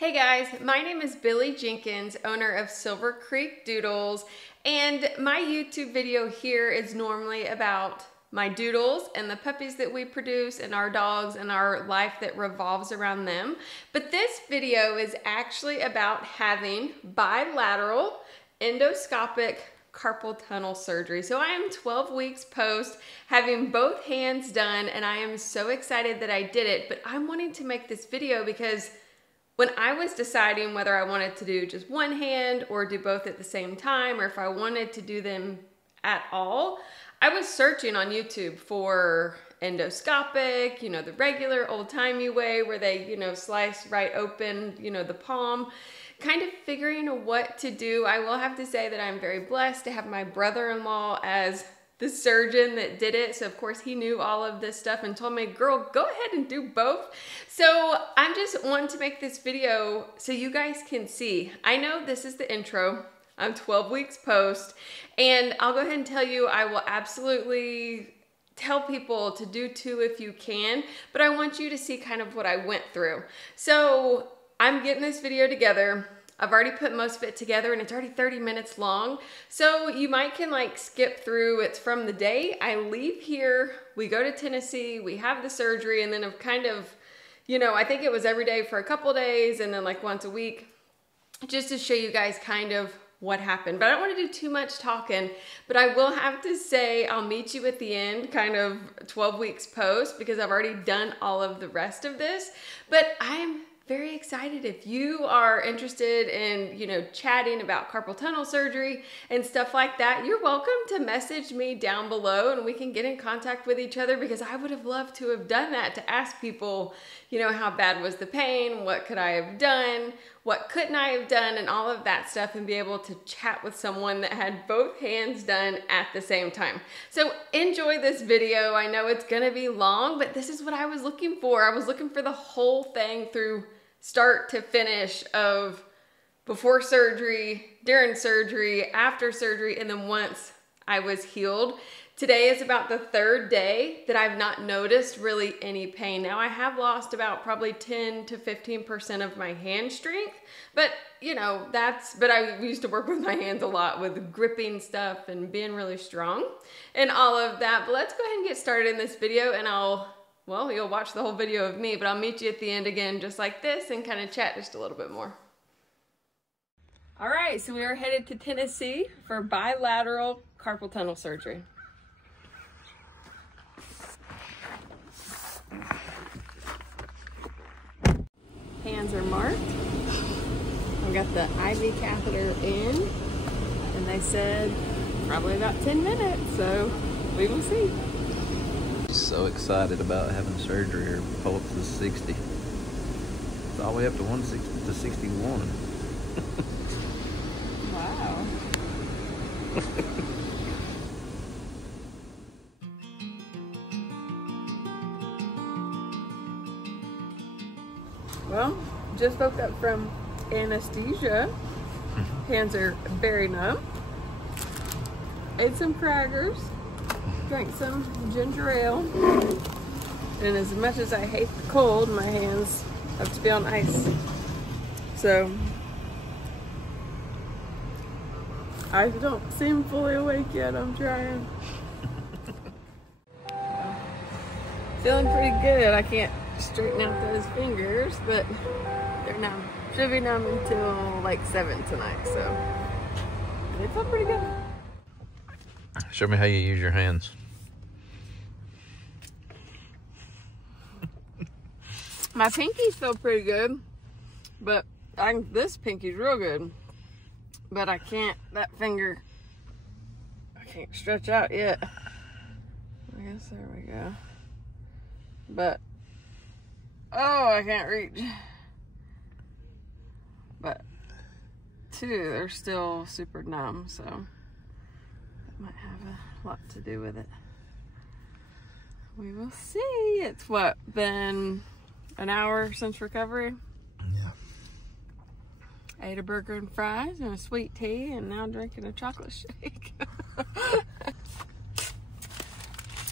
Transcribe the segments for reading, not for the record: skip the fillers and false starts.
Hey guys, my name is Billy Jenkins, owner of Silver Creek Doodles, and my YouTube video here is normally about my doodles and the puppies that we produce and our dogs and our life that revolves around them. But this video is actually about having bilateral endoscopic carpal tunnel surgery. So I am 12 weeks post having both hands done, and I am so excited that I did it. But I'm wanting to make this video because when I was deciding whether I wanted to do just one hand or do both at the same time, or if I wanted to do them at all, I was searching on YouTube for endoscopic, the regular old-timey way where they, slice right open, the palm, kind of figuring what to do. I will have to say that I'm very blessed to have my brother-in-law as the surgeon that did it. So of course he knew all of this stuff and told me, girl, go ahead and do both. So I'm just wanting to make this video so you guys can see. I know this is the intro. I'm 12 weeks post, and I'll go ahead and tell you, I will absolutely tell people to do two if you can, but I want you to see kind of what I went through. So I'm getting this video together. I've already put most of it together and it's already 30 minutes long. So you might can skip through. It's from the day I leave here, we go to Tennessee, we have the surgery, and then I've kind of, I think it was every day for a couple days and then once a week, just to show you guys kind of what happened. But I don't want to do too much talking, but I will have to say I'll meet you at the end, kind of 12 weeks post, because I've already done all of the rest of this. But I'm very excited. If you are interested in, chatting about carpal tunnel surgery and stuff like that, you're welcome to message me down below and we can get in contact with each other, because I would have loved to have done that, to ask people, how bad was the pain? What could I have done? What couldn't I have done? And all of that stuff, and be able to chat with someone that had both hands done at the same time. So enjoy this video. I know it's gonna be long, but this is what I was looking for. I was looking for the whole thing through start to finish, of before surgery, during surgery, after surgery, and then once I was healed. Today is about the third day that I've not noticed really any pain. Now I have lost about probably 10 to 15% of my hand strength, but but I used to work with my hands a lot with gripping stuff and being really strong and all of that. But let's go ahead and get started in this video, and you'll watch the whole video of me, but I'll meet you at the end again just like this and kind of chat just a little bit more. All right, so we are headed to Tennessee for bilateral carpal tunnel surgery. Hands are marked. I've got the IV catheter in, and they said probably about 10 minutes, so we will see. So excited about having surgery. Her pulse is 60. It's all the way up to 160 to 61. Wow. Well, just woke up from anesthesia. Hands are very numb. Ate some crackers. Drank some ginger ale, and as much as I hate the cold, my hands have to be on ice. So I don't seem fully awake yet. I'm trying. Feeling pretty good. I can't straighten out those fingers, but they're numb. Should be numb until 7 tonight, so they feel pretty good. Show me how you use your hands. My pinkies feel pretty good, but this pinky's real good. But I can't, that finger, I can't stretch out yet. I guess there we go. But, oh, I can't reach. But, two, they're still super numb, so that might have a lot to do with it. We will see. It's been an hour since recovery? Yeah. Ate a burger and fries and a sweet tea, and now drinking a chocolate shake.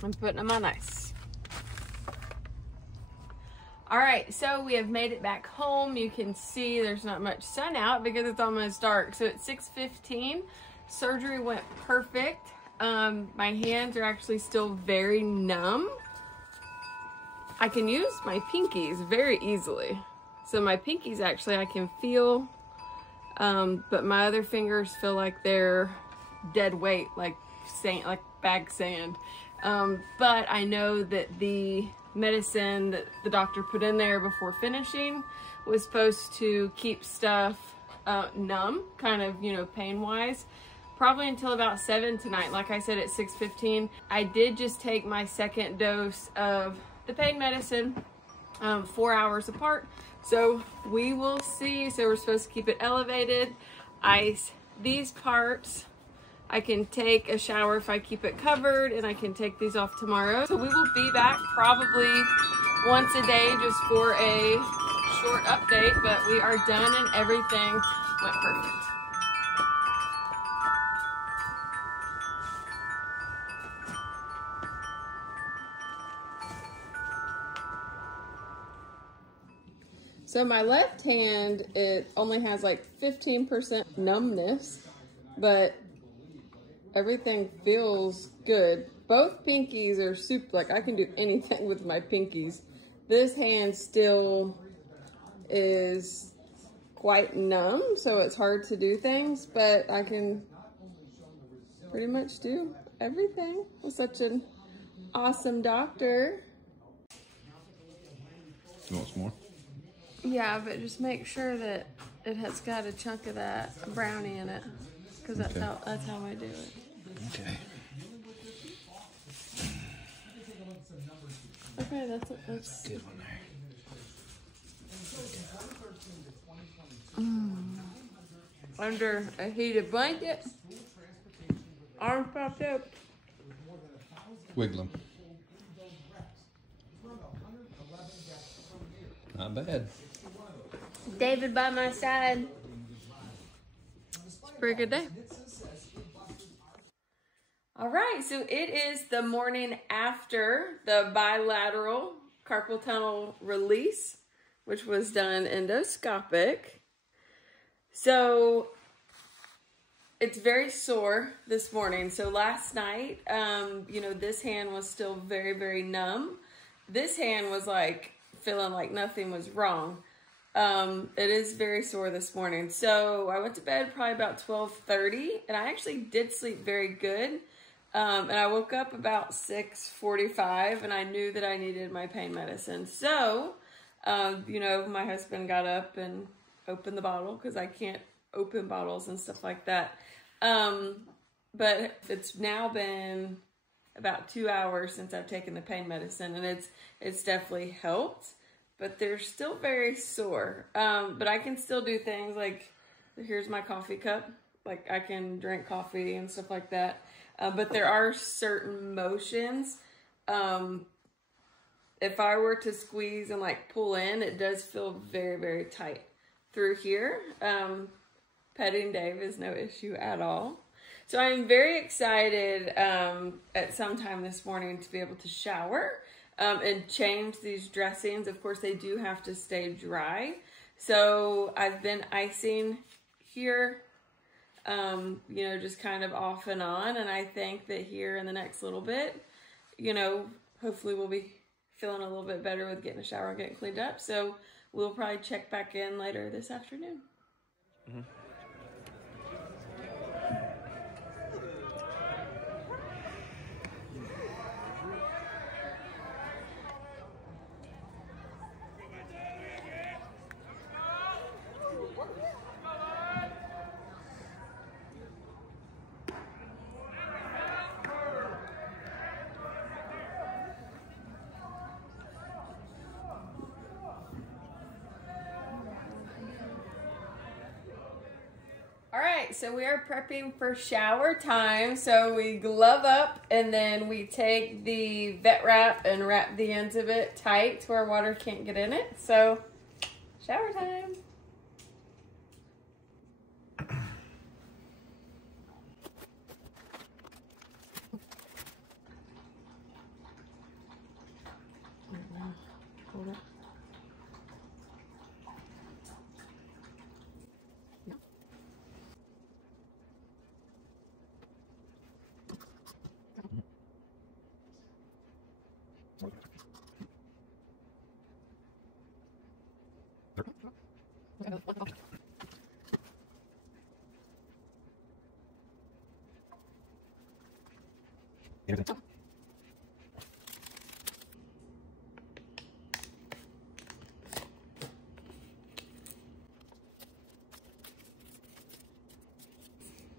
I'm putting them on ice. All right, so we have made it back home. You can see there's not much sun out because it's almost dark. So it's 6:15. Surgery went perfect. My hands are actually still very numb. I can use my pinkies very easily. So my pinkies actually I can feel, but my other fingers feel like they're dead weight, like sand, like bag sand. But I know that the medicine that the doctor put in there before finishing was supposed to keep stuff numb, kind of, you know, pain-wise, probably until about 7 tonight. Like I said, at 6:15. I did just take my second dose of the pain medicine 4 hours apart. So we will see. So we're supposed to keep it elevated. These parts, I can take a shower if I keep it covered, and I can take these off tomorrow. So we will be back probably once a day just for a short update, but we are done and everything went perfect. So my left hand, it only has like 15% numbness, but everything feels good. Both pinkies are super, like I can do anything with my pinkies. This hand still is quite numb, so it's hard to do things, but I can pretty much do everything with such an awesome doctor. You want some more? Yeah, but just make sure that it has got a chunk of that brownie in it, because that's how I do it. Okay. Okay, that's Good one there. Under a heated blanket, arms popped up. Wiggle 'em. Not bad. David by my side. It's a pretty good day. All right, so it is the morning after the bilateral carpal tunnel release, which was done endoscopic. So it's very sore this morning. So last night, you know, this hand was still very, very numb. This hand was like feeling like nothing was wrong. It is very sore this morning. So I went to bed probably about 12:30, and I actually did sleep very good. And I woke up about 6:45, and I knew that I needed my pain medicine. So, you know, my husband got up and opened the bottle because I can't open bottles and stuff like that. But it's now been about 2 hours since I've taken the pain medicine, and it's definitely helped. But they're still very sore. But I can still do things like, here's my coffee cup. Like I can drink coffee and stuff like that. But there are certain motions. If I were to squeeze and like pull in, it does feel very, very tight through here. Petting Dave is no issue at all. So I'm very excited at some time this morning to be able to shower and change these dressings. Of course, they do have to stay dry. So I've been icing here, you know, just kind of off and on. And I think that here in the next little bit, you know, hopefully we'll be feeling a little bit better with getting a shower and getting cleaned up. So we'll probably check back in later this afternoon. Mm-hmm. So we are prepping for shower time. So we glove up and then we take the vet wrap and wrap the ends of it tight to where water can't get in it. So shower time. Hold it. I don't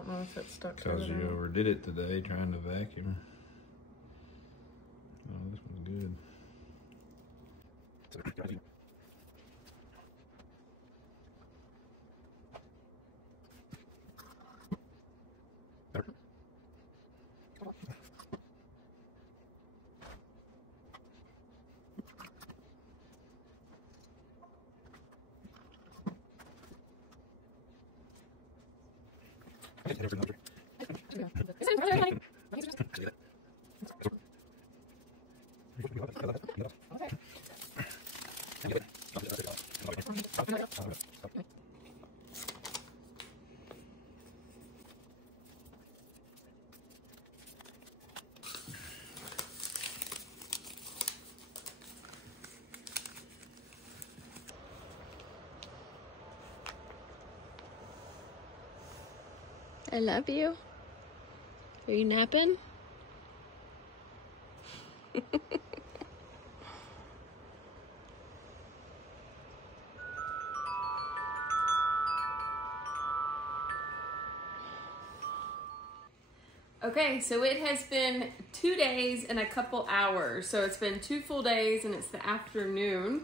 know if it's stuck. Because you overdid it today trying to vacuum. Oh, this one's good. I love you. Are you napping? Okay, so it has been 2 days and a couple hours. So it's been 2 full days and it's the afternoon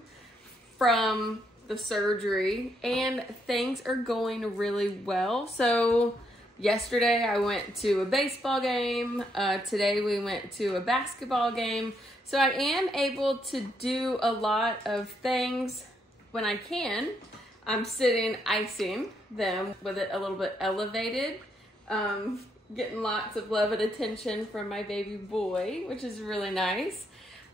from the surgery, and things are going really well. So yesterday I went to a baseball game. Today we went to a basketball game. So I am able to do a lot of things when I can. I'm sitting icing them with it a little bit elevated. Getting lots of love and attention from my baby boy, which is really nice.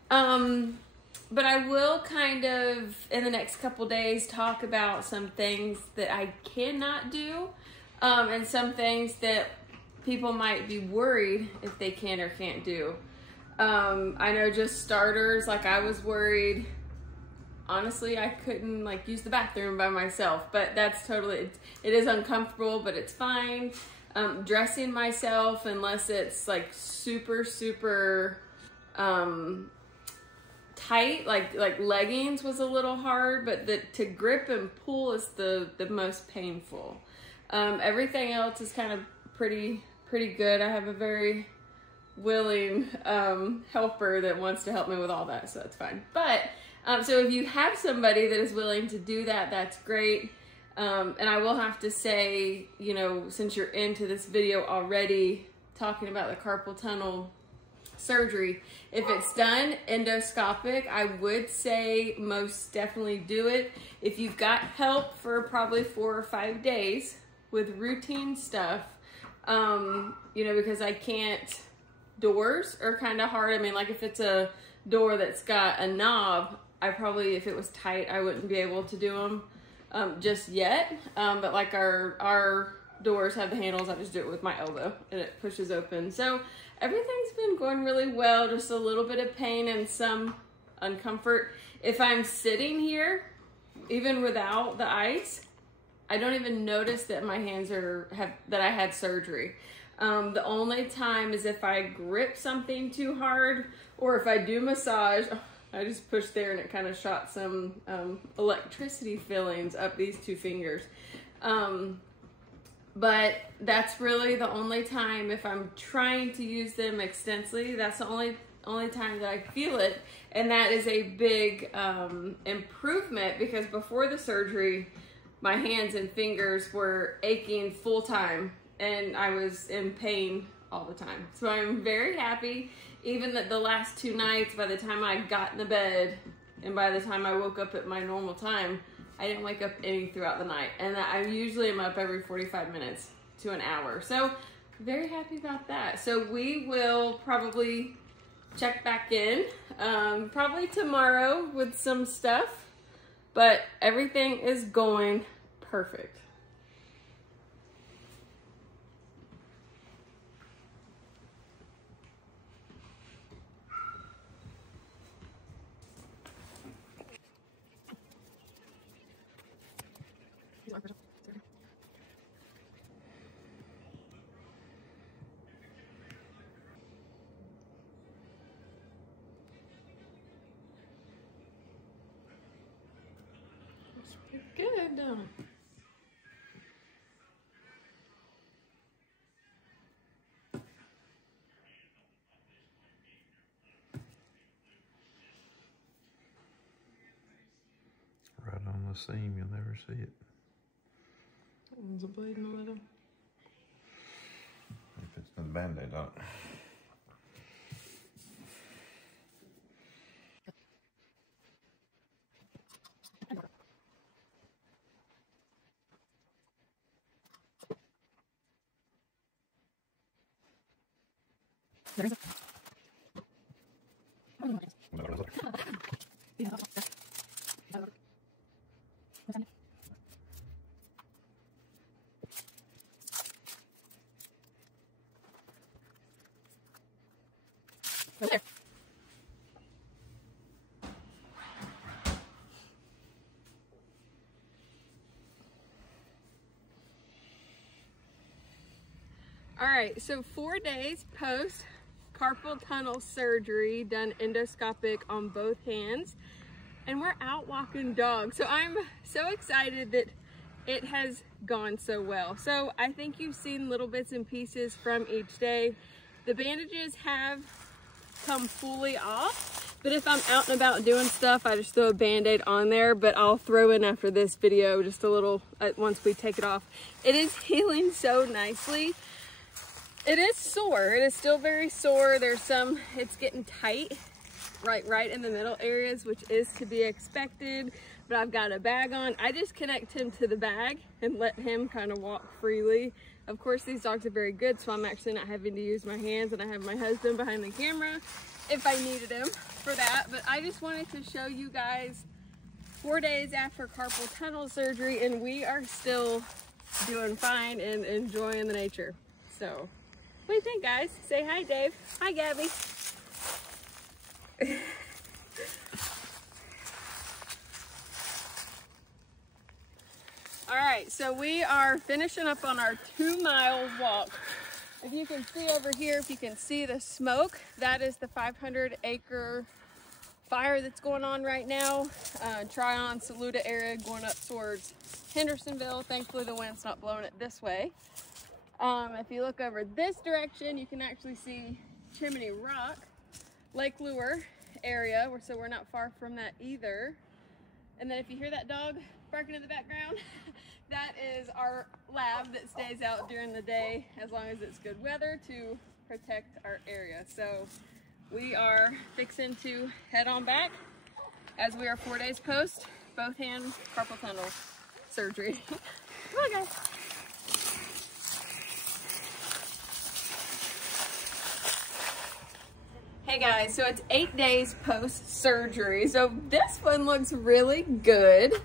But I will kind of, in the next couple days, talk about some things that I cannot do, and some things that people might be worried if they can or can't do. I know just starters, like I was worried, honestly, I couldn't like use the bathroom by myself, but that's totally, it is uncomfortable, but it's fine. Dressing myself, unless it's like super tight, like leggings was a little hard, but to grip and pull is the most painful. Everything else is kind of pretty good. I have a very willing helper that wants to help me with all that, so that's fine. But so if you have somebody that is willing to do that, that's great. And I will have to say, you know, since you're into this video already, talking about the carpal tunnel surgery, if it's done endoscopic, I would say most definitely do it. If you've got help for probably 4 or 5 days with routine stuff, you know, because I can't, doors are kind of hard. I mean, like if it's a door that's got a knob, I probably, if it was tight, I wouldn't be able to do them. Just yet, but like our doors have the handles, I just do it with my elbow and it pushes open. So everything's been going really well, just a little bit of pain and some uncomfort. If I'm sitting here, even without the ice, I don't even notice that my hands that I had surgery. The only time is if I grip something too hard or if I do massage. I just pushed there and it kind of shot some electricity fillings up these 2 fingers. But that's really the only time, if I'm trying to use them extensively, that's the only time that I feel it. And that is a big improvement, because before the surgery, my hands and fingers were aching full time and I was in pain all the time. So I'm very happy. Even that the last 2 nights, by the time I got in the bed and by the time I woke up at my normal time, I didn't wake up any throughout the night. And I usually am up every 45 minutes to an hour. So very happy about that. So we will probably check back in, probably tomorrow with some stuff, but everything is going perfect. Looks pretty good, don't it? Right on the seam, you'll never see it. There's a blade in the middle. If it's the Band-Aid on it. Right there. All right, so 4 days post carpal tunnel surgery, done endoscopic on both hands, and we're out walking dogs. So I'm so excited that it has gone so well. So I think you've seen little bits and pieces from each day. The bandages have come fully off, but if I'm out and about doing stuff, I just throw a Band-Aid on there, but I'll throw in after this video just a little once we take it off. It is healing so nicely. It is sore. It is still very sore. There's some, it's getting tight right in the middle areas, which is to be expected, but I've got a bag on. I just connect him to the bag and let him kind of walk freely. Of course, these dogs are very good, so I'm actually not having to use my hands, and I have my husband behind the camera if I needed him for that. But I just wanted to show you guys 4 days after carpal tunnel surgery, and we are still doing fine and enjoying the nature. So what do you think, guys? Say hi, Dave. Hi, Gabby. All right, so we are finishing up on our 2-mile walk. If you can see over here, if you can see the smoke, that is the 500-acre fire that's going on right now. Tryon, Saluda area, going up towards Hendersonville. Thankfully, the wind's not blowing it this way. If you look over this direction, you can actually see Chimney Rock, Lake Lure area, so we're not far from that either. And then if you hear that dog barking in the background, that is our lab that stays out during the day as long as it's good weather to protect our area. So we are fixing to head on back as we are 4 days post both hand carpal tunnel surgery. Come on, guys. Hey guys, so it's 8 days post-surgery. So this one looks really good.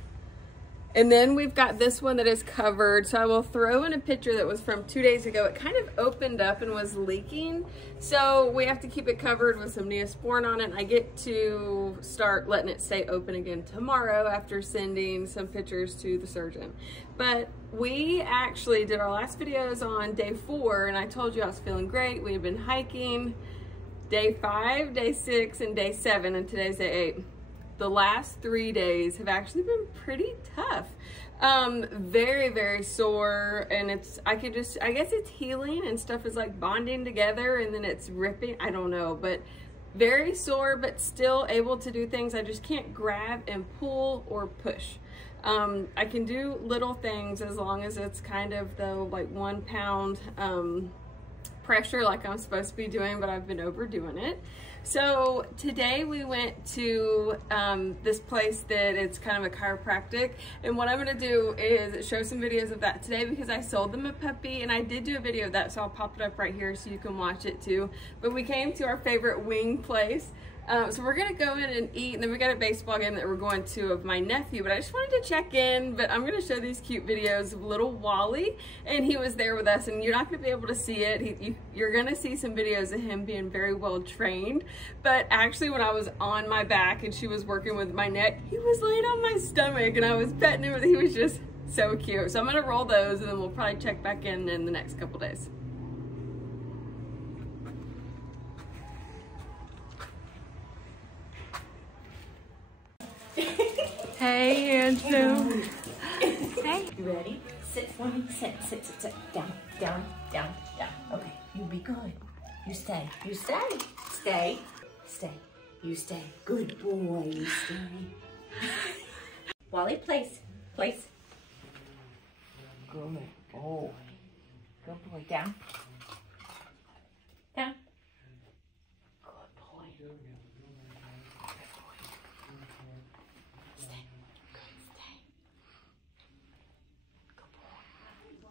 And then we've got this one that is covered. So I will throw in a picture that was from 2 days ago. It kind of opened up and was leaking. So we have to keep it covered with some Neosporin on it. And I get to start letting it stay open again tomorrow after sending some pictures to the surgeon. But we actually did our last videos on day 4, and I told you I was feeling great. We had been hiking. Day 5, day 6, and day 7, and today's day 8. The last 3 days have actually been pretty tough. Very, very sore, and I guess it's healing and stuff is like bonding together and then it's ripping, I don't know, but very sore, but still able to do things. I just can't grab and pull or push. I can do little things as long as it's kind of the like 1 pound pressure like I'm supposed to be doing, but I've been overdoing it. So today we went to this place that it's kind of a chiropractic, and what I'm going to do is show some videos of that today because I sold them a puppy, and I did do a video of that, so I'll pop it up right here so you can watch it too. But we came to our favorite wing place. So we're gonna go in and eat, and then we got a baseball game that we're going to of my nephew, but I just wanted to check in. But I'm gonna show these cute videos of little Wally, and he was there with us, and you're not gonna be able to see it. You're gonna see some videos of him being very well trained, but actually when I was on my back and she was working with my neck, he was laying on my stomach and I was petting him, and he was just So cute. So I'm gonna roll those and then we'll probably check back in the next couple days. Hey, handsome. Hey. You ready? Sit for me. Sit. Down, down, down, down. Okay, you be good. You stay. You stay. Stay. Stay. You stay. Good boy. You stay. Wally, place. Place. Good boy. Good boy. Down. Down. Good boy. Good boy. Stay. Good. Stay. Good boy.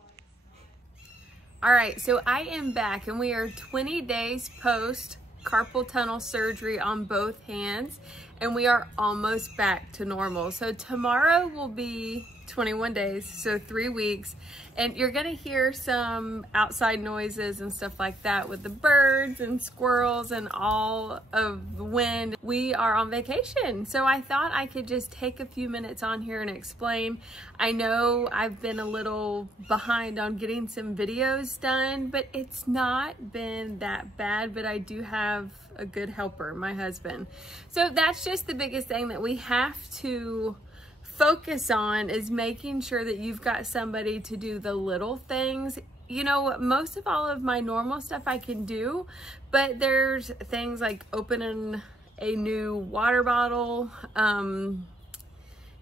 All right, so I am back and we are 20 days post carpal tunnel surgery on both hands and we are almost back to normal. So tomorrow will be 21 days, so 3 weeks, and you're gonna hear some outside noises and stuff like that with the birds and squirrels and all of the wind. We are on vacation, so I thought I could just take a few minutes on here and explain. I know I've been a little behind on getting some videos done, but it's not been that bad, but I do have a good helper, my husband. So that's just the biggest thing that we have to focus on, is making sure that you've got somebody to do the little things. You know, most of all of my normal stuff I can do, but there's things like opening a new water bottle,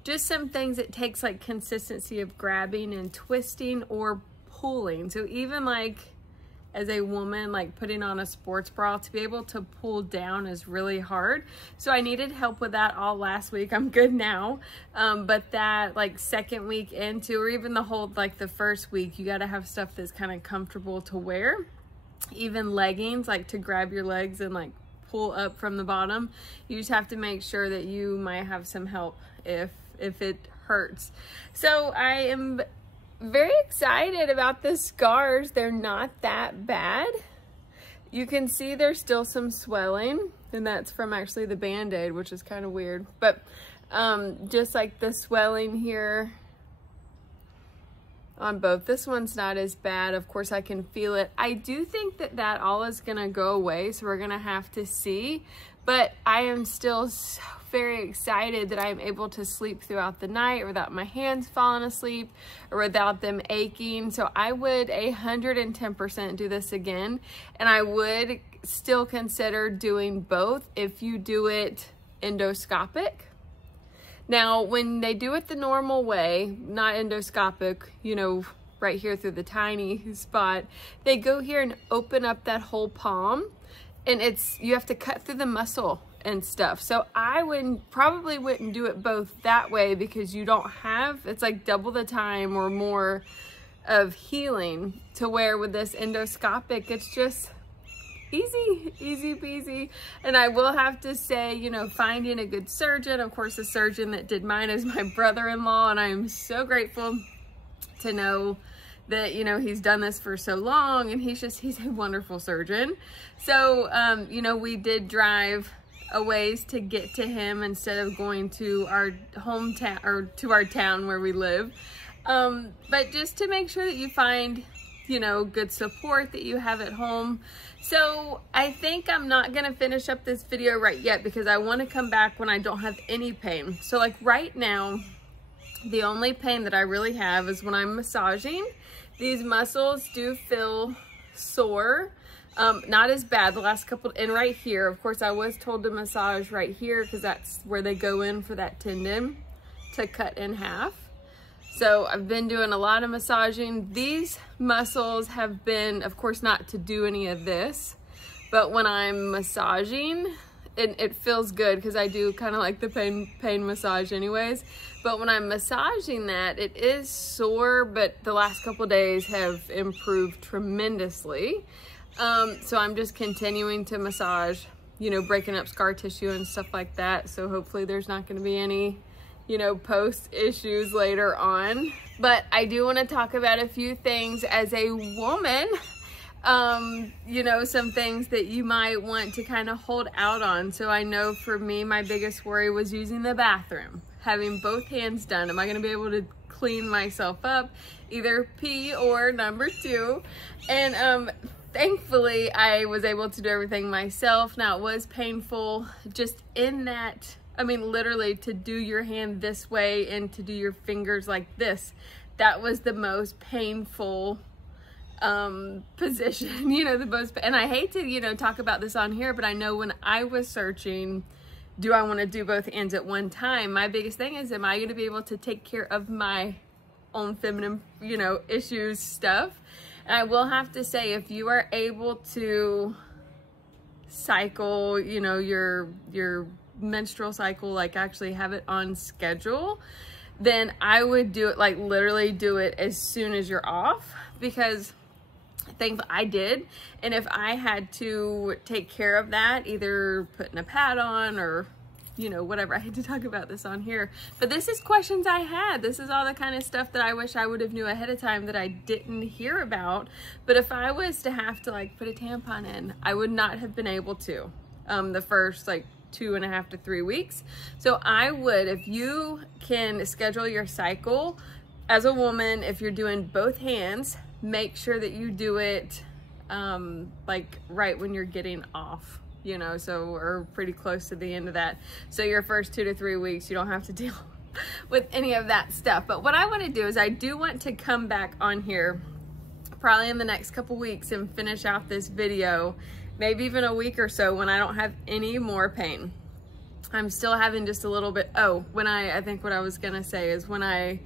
just some things that takes like consistency of grabbing and twisting or pulling. So even like as a woman, like putting on a sports bra, to be able to pull down is really hard. So I needed help with that all last week. I'm good now. But that like second week into, or even the whole, like the first week, you gotta have stuff that's kind of comfortable to wear. Even leggings, like to grab your legs and like pull up from the bottom. You just have to make sure that you might have some help if it hurts. So I am very excited about the scars. They're not that bad. You can see there's still some swelling, and that's from actually the Band-Aid, which is kind of weird. But just like the swelling here on both. This one's not as bad. Of course, I can feel it. I do think that all is gonna go away, so we're gonna have to see. But I am still so very excited that I'm able to sleep throughout the night without my hands falling asleep or without them aching. So I would 110% do this again, and I would still consider doing both if you do it endoscopic. Now, when they do it the normal way, not endoscopic, you know, right here through the tiny spot, they go here and open up that whole palm, and you have to cut through the muscle and stuff. So I probably wouldn't do it both that way, because you don't have, it's like double the time or more of healing, to where with this endoscopic, it's just easy peasy. And I will have to say, you know, finding a good surgeon, of course, the surgeon that did mine is my brother-in-law, and I'm so grateful to know that, you know, he's done this for so long, and he's a wonderful surgeon. So, you know, we did drive a ways to get to him instead of going to our hometown or to our town where we live. But just to make sure that you find, you know, good support that you have at home. So I think I'm not gonna finish up this video right yet, because I want to come back when I don't have any pain. So like right now, the only pain that I really have is when I'm massaging. These muscles do feel sore. Not as bad the last couple, and right here, of course, I was told to massage right here because that's where they go in for that tendon to cut in half. So I've been doing a lot of massaging. These muscles have been, of course, not to do any of this, but when I'm massaging, it feels good because I do kind of like the pain massage anyways. But when I'm massaging that, it is sore, but the last couple days have improved tremendously. So I'm just continuing to massage, you know, breaking up scar tissue and stuff like that. So hopefully there's not going to be any, you know, post issues later on. But I do want to talk about a few things as a woman, you know, some things that you might want to kind of hold out on. So I know for me, my biggest worry was using the bathroom, having both hands done. Am I going to be able to clean myself up, either pee or number 2. And thankfully I was able to do everything myself. Now it was painful just in that, I mean, literally to do your hand this way and to do your fingers like this, that was the most painful position, you know, the most, and I hate to, you know, talk about this on here, but I know when I was searching, do I want to do both ends at one time? My biggest thing is, am I going to be able to take care of my own feminine, you know, issues stuff? And I will have to say, if you are able to cycle, you know, your menstrual cycle, like actually have it on schedule, then I would do it, like literally do it as soon as you're off, because thankfully I did. And if I had to take care of that, either putting a pad on or, you know, whatever, I hate to talk about this on here, but this is questions I had. This is all the kind of stuff that I wish I would have knew ahead of time that I didn't hear about. But if I was to have to like put a tampon in, I would not have been able to the first like 2.5 to 3 weeks. So I would, if you can schedule your cycle as a woman, if you're doing both hands, make sure that you do it like right when you're getting off, you know, so or pretty close to the end of that. So your first 2 to 3 weeks, you don't have to deal with any of that stuff. But what I want to do is I do want to come back on here probably in the next couple weeks and finish out this video, maybe even a week or so, when I don't have any more pain. I'm still having just a little bit. Oh, when I think what I was gonna say is when I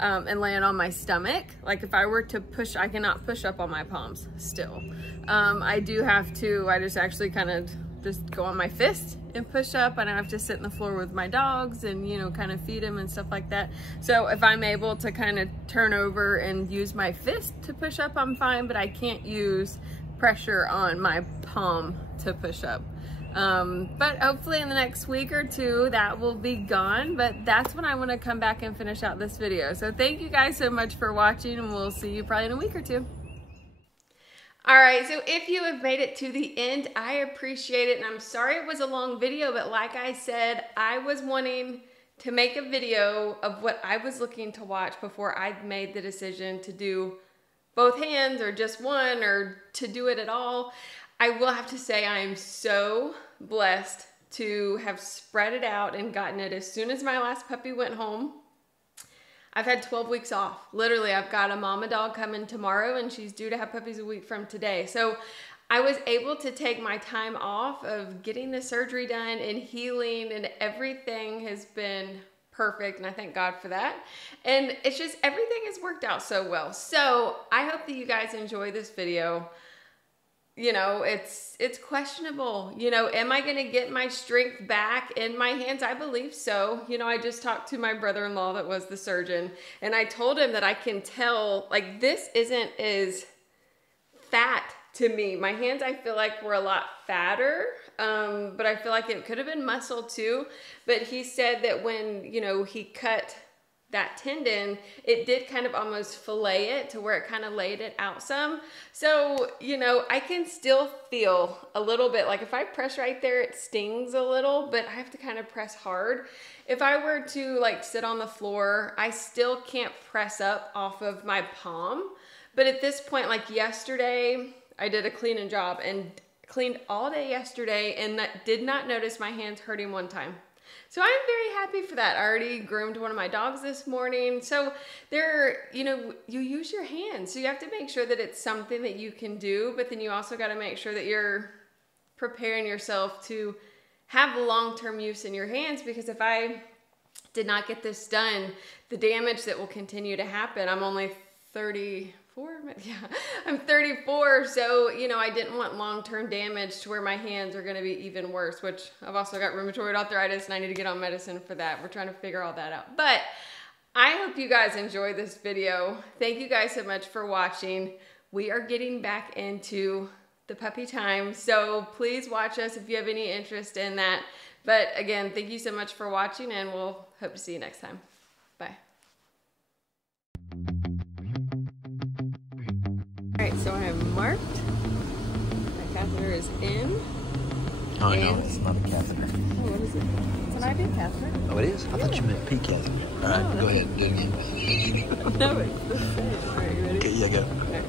and laying on my stomach, like if I were to push, I cannot push up on my palms still. I do have to, I just actually kind of just go on my fist and push up, and I have to sit in the floor with my dogs and, you know, kind of feed them and stuff like that. So if I'm able to kind of turn over and use my fist to push up, I'm fine, but I can't use pressure on my palm to push up. But hopefully in the next week or 2 that will be gone, but that's when I want to come back and finish out this video. So thank you guys so much for watching, and we'll see you probably in a week or 2. All right, so if you have made it to the end, I appreciate it, and I'm sorry it was a long video, but like I said, I was wanting to make a video of what I was looking to watch before I made the decision to do both hands or just one or to do it at all. I will have to say I am so blessed to have spread it out and gotten it as soon as my last puppy went home. I've had 12 weeks off. Literally, I've got a mama dog coming tomorrow, and she's due to have puppies a week from today. So I was able to take my time off of getting the surgery done and healing, and everything has been perfect, and I thank God for that. And it's just, everything has worked out so well. So I hope that you guys enjoy this video. You know, it's questionable. You know, am I going to get my strength back in my hands? I believe so. You know, I just talked to my brother-in-law that was the surgeon, and I told him that I can tell, like, this isn't as fat to me. My hands, I feel like, were a lot fatter, but I feel like it could have been muscle too. But he said that when, you know, he cut that tendon, it did kind of almost fillet it to where it kind of laid it out some. So, you know, I can still feel a little bit, like if I press right there, it stings a little, but I have to kind of press hard. If I were to like sit on the floor, I still can't press up off of my palm. But at this point, like yesterday, I did a cleaning job and cleaned all day yesterday, and that did not notice my hands hurting one time. So I'm very happy for that. I already groomed one of my dogs this morning. So there, you know, you use your hands. So you have to make sure that it's something that you can do, but then you also got to make sure that you're preparing yourself to have long-term use in your hands, because if I did not get this done, the damage that will continue to happen. I'm only 34. Yeah, I'm 34, so, you know, I didn't want long-term damage to where my hands are going to be even worse, which I've also got rheumatoid arthritis, and I need to get on medicine for that. We're trying to figure all that out. But I hope you guys enjoyed this video. Thank you guys so much for watching. We are getting back into the puppy time, so please watch us if you have any interest in that. But again, thank you so much for watching, and we'll hope to see you next time. Bye. All right, so I have marked. My catheter is in. Oh, no, it's not a catheter. Oh, what is it? It's an IV catheter. Oh, it is? I thought you meant P catheter. All right, go ahead. Do it again. No, it's the same. All right, you ready? Okay, yeah, go. Okay.